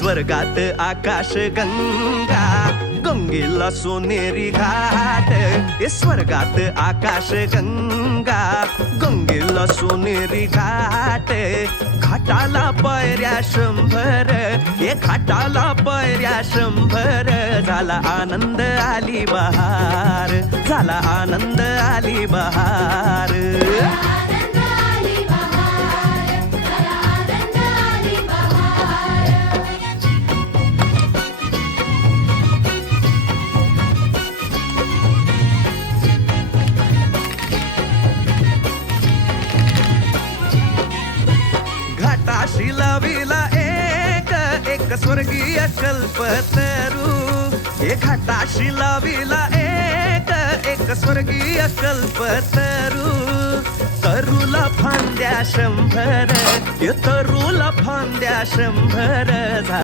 स्वर्गात आकाश गंगा, गंगेला सोनेरी घाट. स्वर्गात आकाश गंगा, गंगेला सोनेरी घाट. घाटाला पायऱ्या 100, घाटाला पायऱ्या 100. झाला आनंद आली बहार, झाला आनंद आली बहार. घाटाशी लाविला एक स्वर्गीय कल्पतरू. घाटाशी लाविला एक स्वर्गीय कल्पतरू. तरूला फांद्या 100, तरूला फांद्या 100.